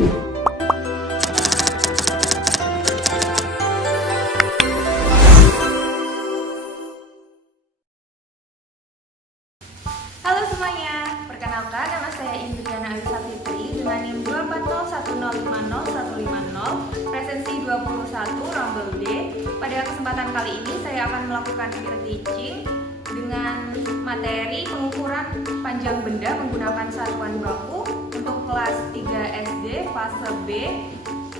Halo semuanya, perkenalkan nama saya Indriana Alisa Fitri dengan NIM 24010501050, presensi 21 Rombel D. Pada kesempatan kali ini saya akan melakukan peer teaching dengan materi pengukuran panjang benda menggunakan satuan baku untuk kelas 3 SD fase B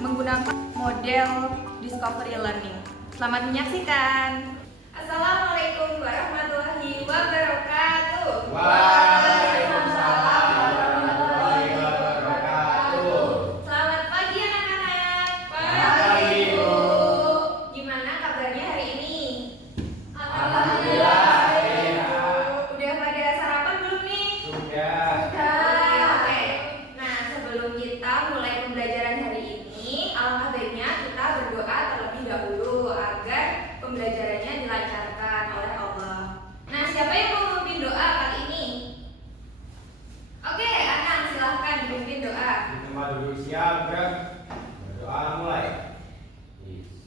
menggunakan model Discovery Learning. Selamat menyaksikan. Assalamualaikum warahmatullahi wabarakatuh. Waalaikumsalam warahmatullahi wabarakatuh. Selamat pagi anak-anak. Pagi, Bu. Gimana kabarnya hari ini? Alhamdulillah sehat. Udah pada sarapan belum nih? Sudah. Oke. Nah, sebelum kita mulai pembelajaran hari ini, alangkah baiknya kita berdoa terlebih dahulu agar pembelajarannya dilancarkan oleh Allah. Nah, siapa yang mau memimpin doa kali ini? Oke, Anang silahkan pimpin doa. Di tempat duduk siap, gerak. Berdoa mulai.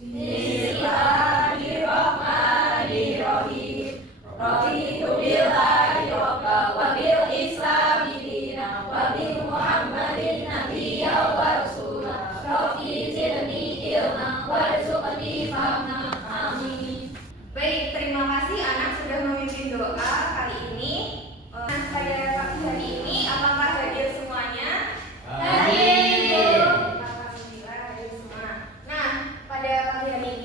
Bismillahirrahmanirrahim. Raditu billahi rabba wa bil islami dina wa bi Muhammadin nabiyya wa rasula. Rabbi zidni ilma warzuqni fahma. Amin. Baik, terima kasih anak sudah memimpin doa kali ini. Nah, pada pagi hari ini apakah hadir semuanya? Hadir. Alhamdulillah hadir semua. Nah, pada pagi hari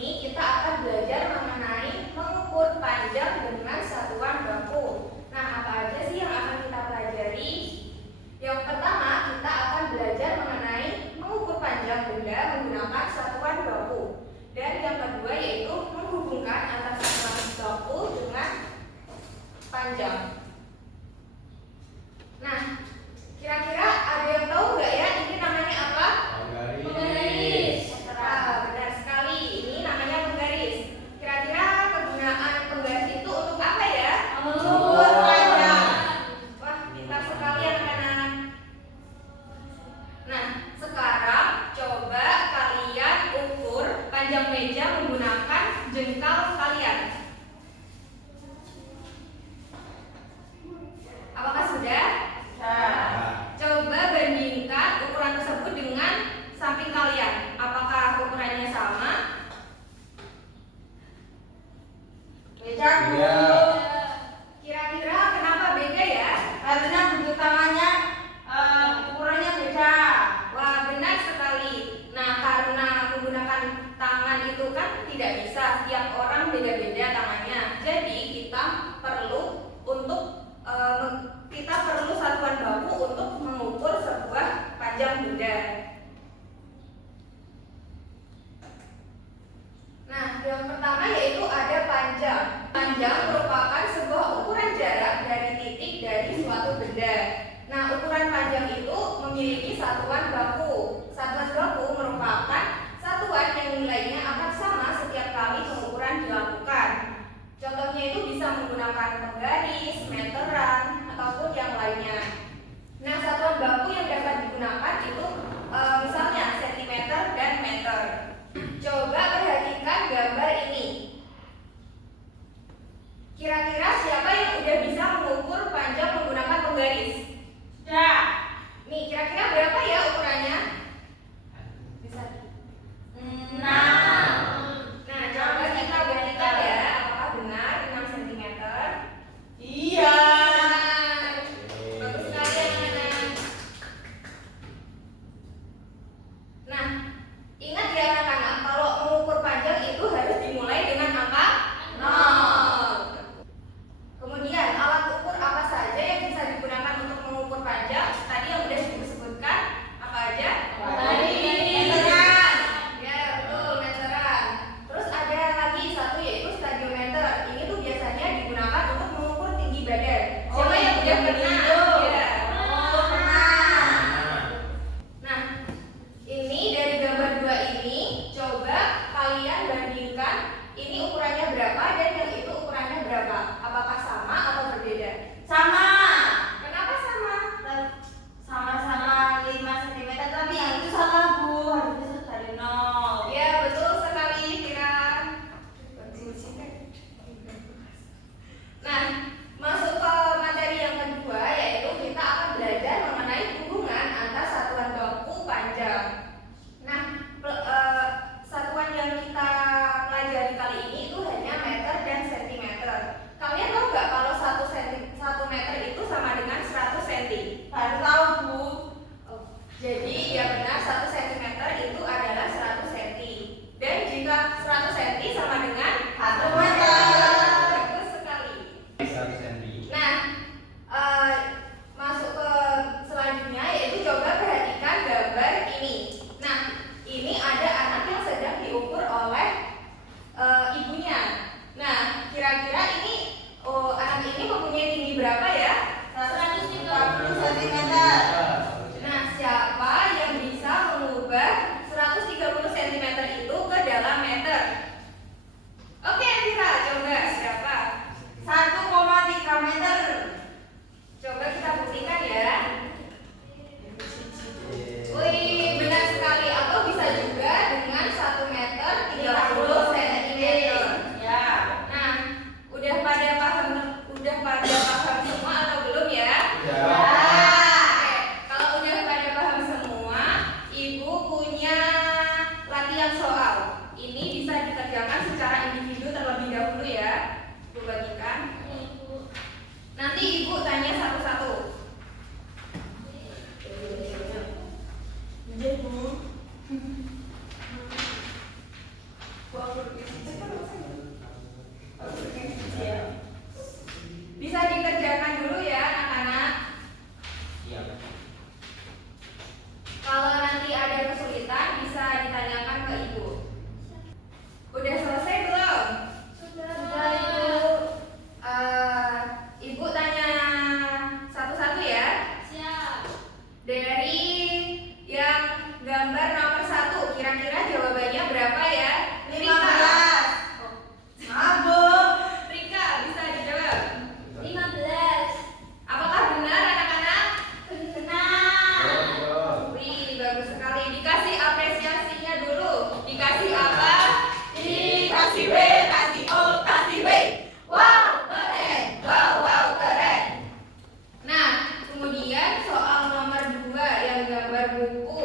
buku.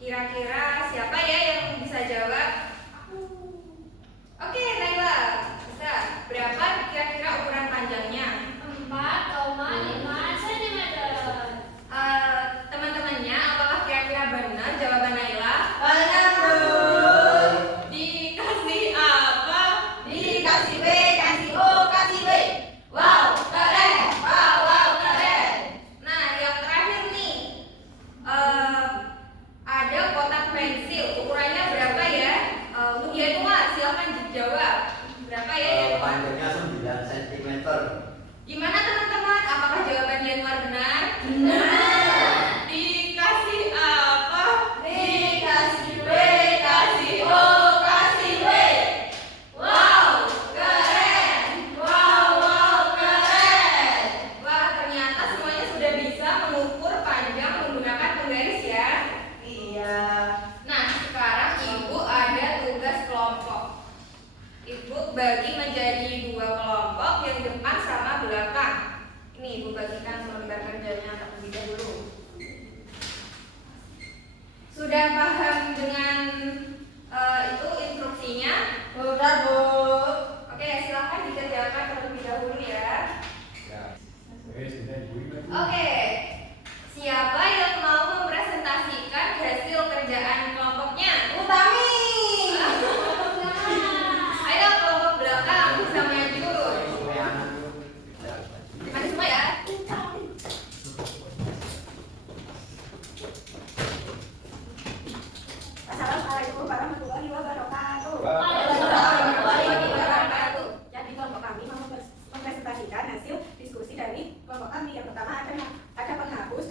Kira-kira siapa ya yang bisa jawab? Oke, Naila. Bisa. Berapa kira-kira ukuran panjangnya? 4,5 cm. Teman-temannya, apakah kira-kira benar jawaban Naila? Benar, Bu. Dikasih apa? Dikasih B, kasih O, kasih B. Wow, keren. Wow, wow, keren. Nah, yang terakhir nih, ada kotak pensil. Ukurannya berapa ya? Untuk Yanuar, silakan dijawab. Berapa ya? Yanuar? Panjangnya 9 cm. Gimana teman-teman? Apakah jawaban Yanuar benar? Benar. Dikasih apa? Dikasih B, kasih O, kasih B. Wow, keren. Wow, wow, keren. Wah, ternyata semuanya sudah bisa mengukur panjang menggunakan penggaris ya. Iya. Nah, sekarang Ibu ada tugas kelompok. Ibu bagi menjadi 2 kelompok, yang depan sama belakang. Ini Ibu bagikan lembar kerjanya terlebih dahulu. Sudah paham dengan itu instruksinya? Udah, Bu. Oke, silakan dikerjakan terlebih dahulu ya. Ya. Sudah ibu. Oke, siapa yang mau mempresentasikan hasil kerjaan kelompoknya? Utami. Ayo kelompok belakang bisa maju. Maju semua ya. Assalamualaikum warahmatullahi wabarakatuh. Jadi kelompok kami mau mempresentasikan hasil diskusi dari kelompok kami. Yang pertama ada penghapus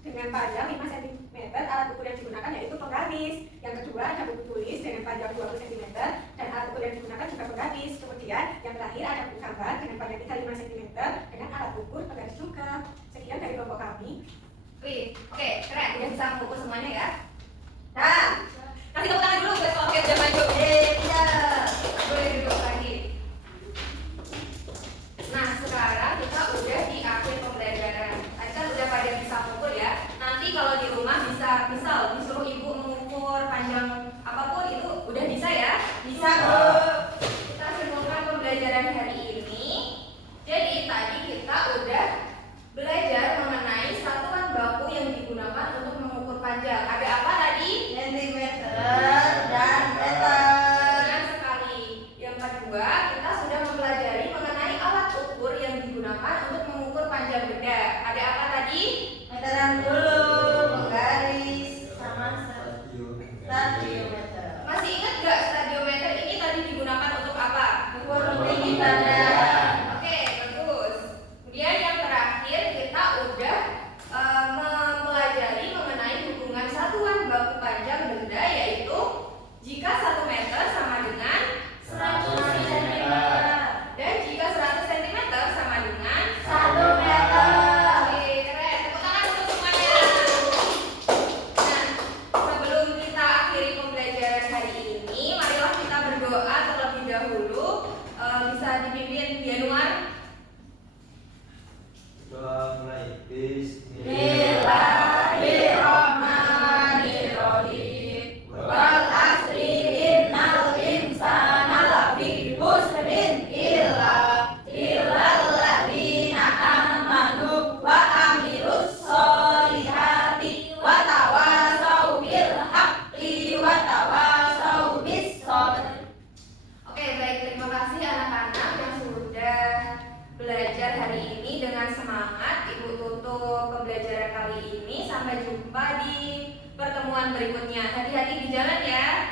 dengan panjang 5 cm, alat ukur yang digunakan yaitu penggaris. Yang kedua ada buku tulis dengan panjang 20 cm dan alat ukur yang digunakan juga penggaris. Kemudian yang terakhir ada buku gambar dengan panjang 5 cm dengan alat ukur penggaris juga. Sekian dari kelompok kami. Wih, oke, keren. Udah bisa mengukur semuanya ya. Nah, Kasih tepuk tangan dulu buat kelompok yang udah maju. iya. Boleh duduk lagi. Nah, sekarang kita udah di akhir pembelajaran. Tadi kan udah pada bisa mengukur ya. Nanti kalau di rumah bisa, misal disuruh ibu mengukur panjang apapun itu udah bisa ya. Bisa, Bu. Kita simpulkan pembelajaran hari ini. Jadi tadi kita udah belajar mengenai satuan baku yang digunakan untuk mengukur panjang. Ada apa tadi? Sentimeter dan meter. Benar sekali. Yang kedua, kita sudah mempelajari mengenai alat ukur yang digunakan untuk mengukur panjang benda. Ada apa tadi? Meteran dulu, penggaris sama stadiometer. Masih ingat nggak stadiometer ini tadi digunakan untuk apa? Ukur tinggi badan. Oke, bagus. Kemudian yang terakhir kita udah mempelajari mengenai hubungan satuan baku panjang benda, yaitu jika 1 meter sama dengan 100 cm. dan jika 100 cm sama dengan 1 meter. Oke, keren. Tepuk tangan untuk semuanya. Nah, sebelum kita akhiri pembelajaran hari ini, marilah kita berdoa terlebih dahulu. Bisa dipimpin Yanuar. Doa mulai. Bismillahirrahmanirrahim. Wal asri innal insana lafi khusrin illa alladzina amanu wa amilus sholihati wa tawasau bil haqqi wa tawasau bis sabr. Oke, baik. Terima kasih anak-anak yang sudah belajar hari ini dengan semangat. Ibu tutup pembelajaran kali ini. Sampai jumpa di pertemuan berikutnya. Hati-hati di jalan ya.